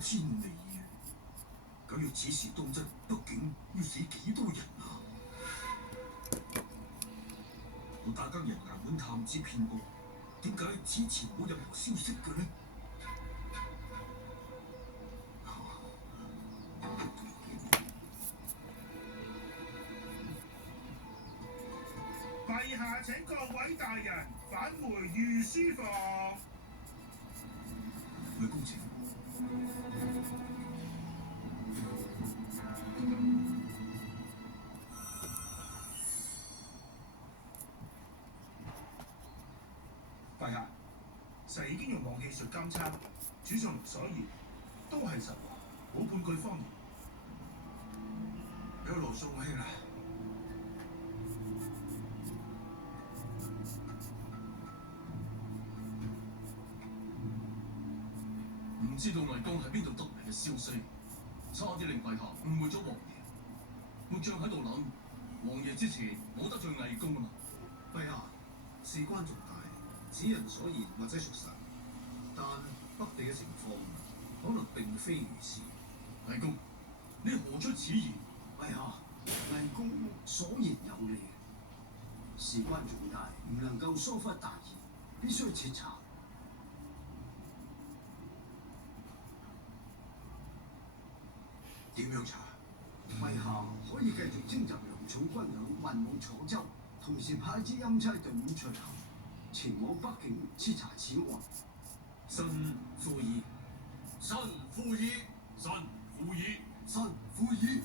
3000里，假若此事當真，北境要死幾多人啊？我打更人衙門探知遍佈，點解此前冇任何消息嘅呢？陛下請各位大人返回御書房。魏公請。陛下，臣已經用望氣術監測，主上所言都係實話，冇半句謊言。有勞宋兄啦。唔知道魏公喺邊度得嚟嘅消息，差啲令陛下誤會咗王爺。末將喺度諗，王爺之前冇得罪魏公啊嘛。陛下，事關重大，此人所言或者屬實，但北地嘅情況可能並非如此。魏公，你何出此言？陛下，魏公所言有理，事關重大，唔能夠疏忽大意，必須徹查。點樣查？陛下可以繼續徵集糧草軍餉運往楚州，同時派支欽差隊伍隨行，前往北境徹查此案。臣附議。臣附議。臣附議。臣附議。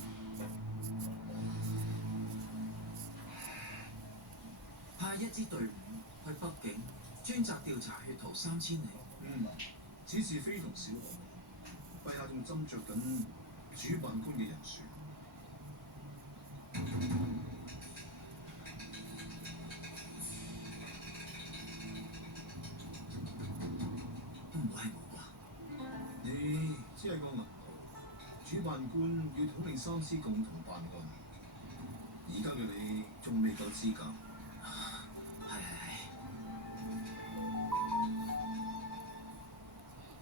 派一支隊伍去北境，專責調查血屠3000里。此事非同小可。陛下仲斟酌緊主辦官嘅人選。唔會係我啩？你只係個銀奴，主辦官要統領3司共同辦案。而家嘅你仲未夠資格。係。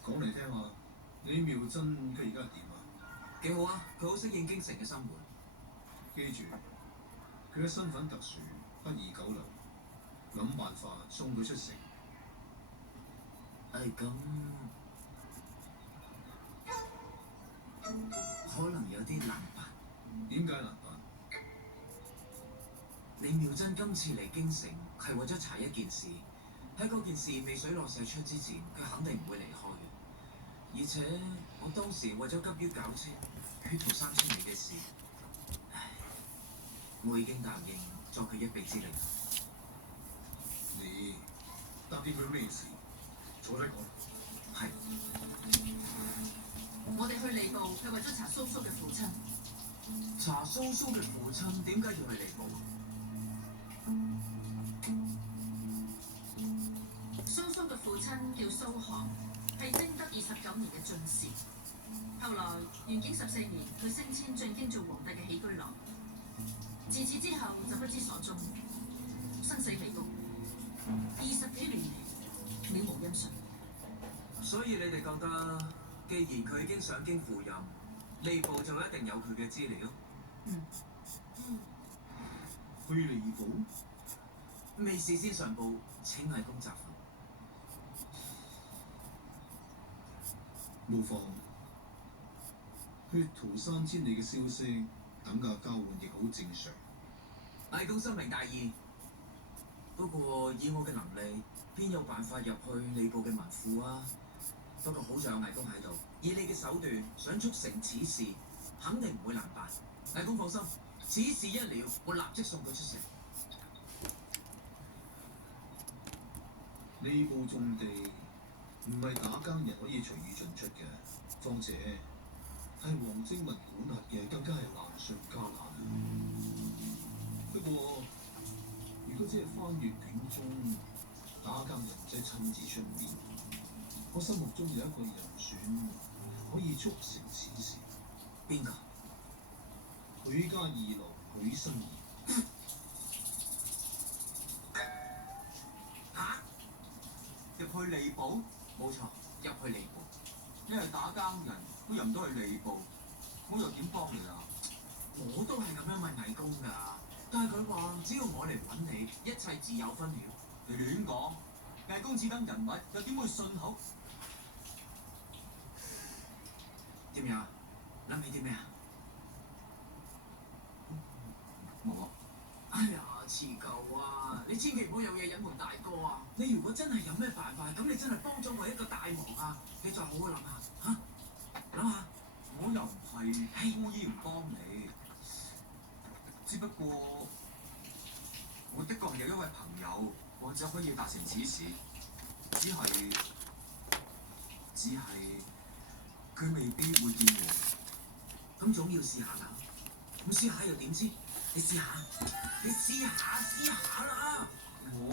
講嚟聽下，你妙真佢而家點啊？幾好啊！佢好適應京城嘅生活。記住，佢嘅身份特殊，不宜久留，諗辦法送佢出城。係咁，可能有啲難辦。點解難辦？李妙真今次嚟京城係為咗查一件事，喺嗰件事未水落石出之前，佢肯定唔會離開嘅。而且我當時為咗急於搞清血屠3000里嘅事，我已經答應作佢一臂之力。你答應佢咩事？坐低講。係。我哋去利部係為咗查蘇蘇嘅父親。查蘇蘇嘅父親點解要去利部？蘇蘇嘅父親叫蘇杭，係貞德29年嘅進士。後來元景14年，佢升遷進京做皇帝嘅起居郎。自此之後就不知所蹤，生死未卜，20幾年嚟了無音訊。所以你哋覺得，既然佢已經上京赴任，利部就一定有佢嘅資料？去利部？未事先上報，請魏公責罰。無妨。血屠3000里嘅消息，等價交換亦好正常。魏公深明大義，不過以我嘅能力，邊有辦法入去利部嘅文庫啊？不過好在有魏公喺度，以你嘅手段想促成此事，肯定唔會難辦。魏公放心，此事一了，我立即送佢出城。利部重地唔係打更人可以隨意進出嘅，況且係黃精文管轄嘅，更加係難上加難。不過，如果只係翻閱卷宗，打更人唔使親自出面，我心目中有一個人選可以促成此事。邊個？許家二郎許生義。入去利部？冇錯，入去利部。你係打更人，都入唔到去吏部，我又點幫你啊？我都係咁樣問魏公㗎，但係佢話只要我嚟揾你，一切自有分曉。你亂講，魏公子等人物又點會信口？點樣？諗起啲咩啊？冇啊！哎呀，慈舊啊！你千祈唔好有嘢隱瞞大哥啊！你如果真係有咩辦法，咁你真係幫咗我一個大忙啊！你再好好諗下嚇，諗下。我又唔係故意唔幫你，只不過我的確係有一位朋友，或者可以達成此事，只係佢未必會見我。咁總要試下㗎。咁試下又點知？你試下啦！我